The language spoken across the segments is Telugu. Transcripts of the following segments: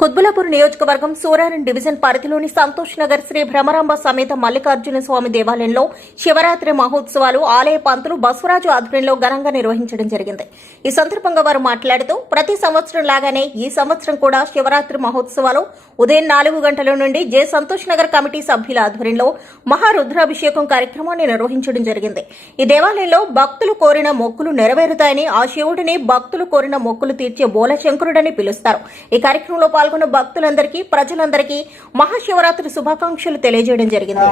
కుత్బులాపూర్ నియోజకవర్గం సూరారం డివిజన్ పరిధిలోని సంతోష్ నగర్ శ్రీ భ్రమరాంబ సమేత మల్లికార్జున స్వామి దేవాలయంలో శివరాత్రి మహోత్సవాలు ఆలయ పంతులు బసవరాజు ఆధ్వర్యంలో ఘనంగా నిర్వహించడం జరిగింది. ఈ సందర్భంగా వారు మాట్లాడుతూ ప్రతి సంవత్సరం లాగానే ఈ సంవత్సరం కూడా శివరాత్రి మహోత్సవాలు ఉదయం 4 గంటల నుండి జె సంతోష్ నగర్ కమిటీ సభ్యుల ఆధ్వర్యంలో మహారుద్రాభిషేకం కార్యక్రమాన్ని నిర్వహించడం జరిగింది. ఈ దేవాలయంలో భక్తులు కోరిన మొక్కులు నెరవేరుతాయని, ఆ శివుడిని భక్తులు కోరిన మొక్కులు తీర్చే బోలశంకరుడని పిలుస్తారు. ఈ కార్యక్రమంలో పాల్గొన్న భక్తులందరికీ ప్రజలందరికీ మహాశివరాత్రి శుభాకాంక్షలు తెలియజేయడం జరిగింది.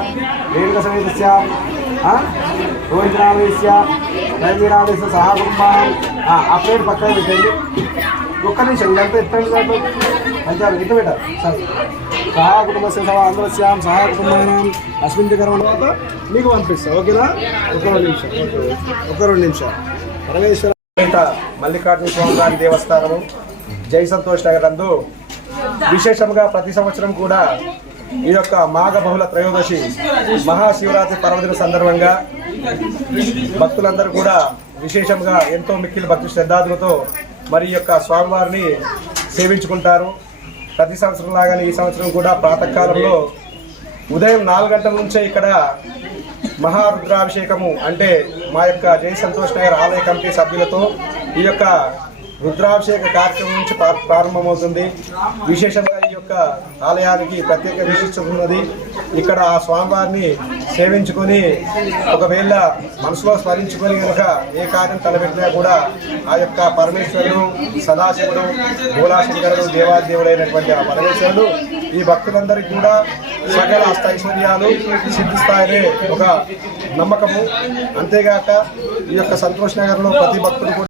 మీకు పంపిస్తా. ఓకేనా? ఒక రెండు నిమిషాలు. పరమేశ్వర మల్లికార్జున స్వామి వారి దేవస్థానము జై సంతోష్ నగర్ నందు విశేషంగా ప్రతి సంవత్సరం కూడా ఈ యొక్క మాఘ బహుళ త్రయోదశి మహాశివరాత్రి పర్వదిన సందర్భంగా భక్తులందరూ కూడా విశేషంగా ఎంతో మిక్కిలి భక్తి శ్రద్ధాదులతో మరి ఈ యొక్క స్వామివారిని సేవించుకుంటారు. ప్రతి సంవత్సరం లాగానే ఈ సంవత్సరం కూడా ప్రాతకాలంలో ఉదయం 4 గంటల నుంచే ఇక్కడ మహారుద్రాభిషేకము అంటే మా యొక్క జై సంతోష్ నగర్ ఆలయ కమిటీ సభ్యులతో ఈ యొక్క రుద్రాభిషేక కార్యక్రమం నుంచి ప్రారంభమవుతుంది. విశేషంగా ఈ యొక్క ఆలయానికి ప్రత్యేక విశిష్టత ఉన్నది. ఇక్కడ ఆ స్వామివారిని సేవించుకొని ఒకవేళ మనసులో స్మరించుకొని కనుక ఏ కార్యం తలపెట్టినా కూడా ఆ యొక్క పరమేశ్వరుడు సదాశివుడు భోలాశంకరుడు దేవాదేవుడైనటువంటి ఆ పరమేశ్వరుడు ఈ భక్తులందరికీ కూడా సకల అష్టైశ్వర్యాలు సిద్ధిస్తాయనే ఒక నమ్మకము. అంతేగాక ఈ యొక్క సంతోష్ నగర్లో ప్రతి భక్తులు